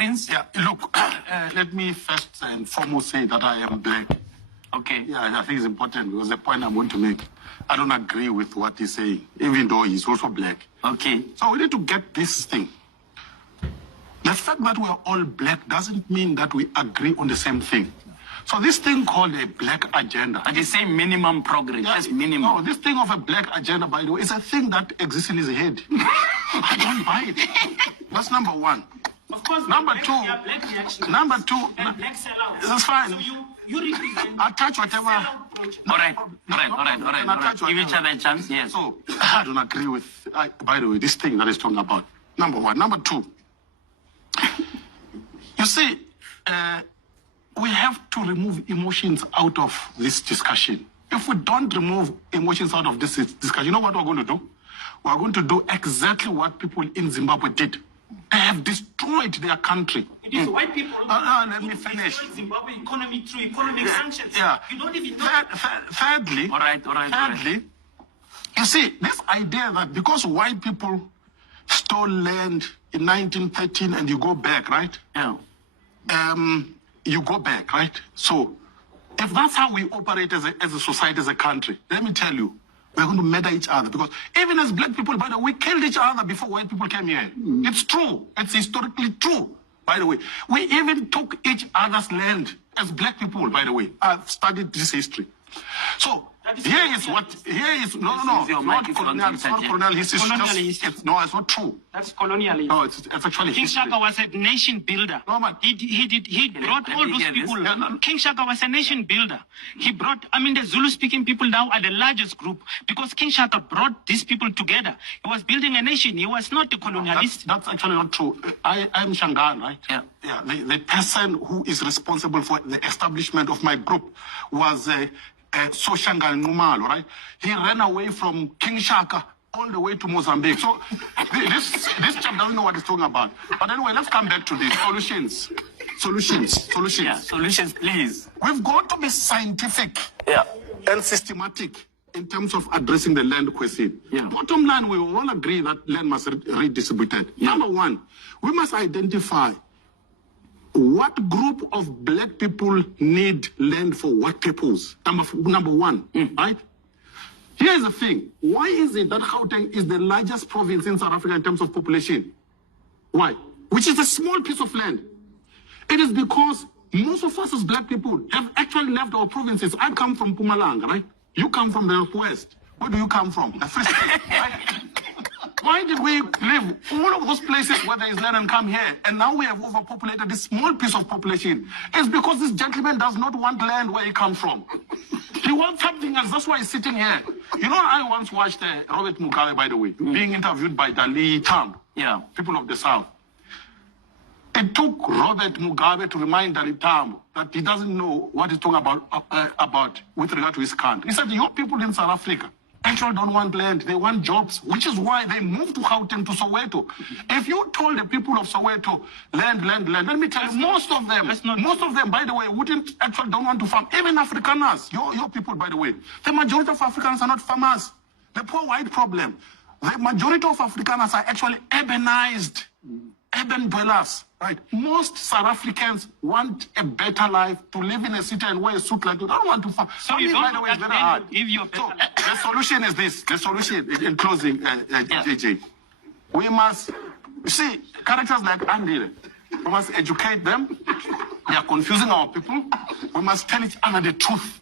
Prince? Yeah, look, let me first and foremost say that I am black. Okay. Yeah, I think it's important because the point I'm going to make, I don't agree with what he's saying, even though he's also black. Okay. So we need to get this thing. The fact that we are all black doesn't mean that we agree on the same thing. So this thing called a black agenda. But they say minimum progress. Yeah, That's minimum. No, this thing of a black agenda, by the way, is a thing that exists in his head. I don't buy it. That's number one. Of course, Number black, two. black reaction. Number two. And black sellouts. That's fine. So you represent. Attach whatever. All right. Give each other a chance. Yes. So I don't agree with. By the way, this thing that he's talking about. Number one. Number two. You see, we have to remove emotions out of this discussion. If we don't remove emotions out of this discussion, you know what we're going to do? We're going to do exactly what people in Zimbabwe did. They have destroyed their country. It is white people. Let me finish. Zimbabwe economy through economic sanctions. Yeah. You don't even know. Thirdly, All right. You see, this idea that because white people stole land in 1913 and you go back, right? Yeah. You go back, right? So, if that's how we operate as a society, as a country, let me tell you, we're going to murder each other. Because even as black people, by the way, we killed each other before white people came here. It's true. It's historically true, by the way. We even took each other's land as black people, by the way. I've studied this history. So, it's not colonial history. It's not true. That's colonialism. No, it's actually King history. Shaka was a nation builder. No, man. He brought all those people. Yeah, no. King Shaka was a nation builder. He brought, the Zulu-speaking people now are the largest group because King Shaka brought these people together. He was building a nation. He was not a colonialist. That's actually not true. I'm Shangan, right? Yeah. Yeah. The person who is responsible for the establishment of my group was So Shangan Numalo, right? He ran away from King Shaka all the way to Mozambique. So this chap doesn't know what he's talking about. But anyway, let's come back to this. Solutions. Yeah, solutions, please. We've got to be scientific and systematic in terms of addressing the land question. Yeah. Bottom line, we all agree that land must be redistributed. Yeah. Number one, we must identify what group of black people need land for what purpose. Number one, right? Here's the thing. Why is it that Gauteng is the largest province in South Africa in terms of population? Why? Which is a small piece of land. It is because most of us as black people have actually left our provinces. I come from Mpumalanga, right? You come from the Northwest. Where do you come from? The Free State, right? Why did we leave all of those places where there is land and come here? And now we have overpopulated this small piece of population. It's because this gentleman does not want land where he comes from. He wants something else. That's why he's sitting here. You know, I once watched Robert Mugabe, by the way, being interviewed by Dali Tambo, people of the South. It took Robert Mugabe to remind Dali Tambo that he doesn't know what he's talking about with regard to his country. He said, your people in South Africa actually don't want land. They want jobs, which is why they moved to Gauteng, to Soweto. If you told the people of Soweto, land, let me tell you, most of them, by the way, don't want to farm. Even Afrikaners, your people, by the way. The majority of Africans are not farmers. The poor white problem. The majority of Afrikaners are actually urbanized, urban dwellers, right? Most South Africans want a better life, to live in a city and wear a suit like that. I don't want to farm. So you don't, by the way, it's very hard. So the solution is this. The solution, in closing, JJ, we must, see, characters like Andy, we must educate them. They are confusing our people. We must tell each other the truth.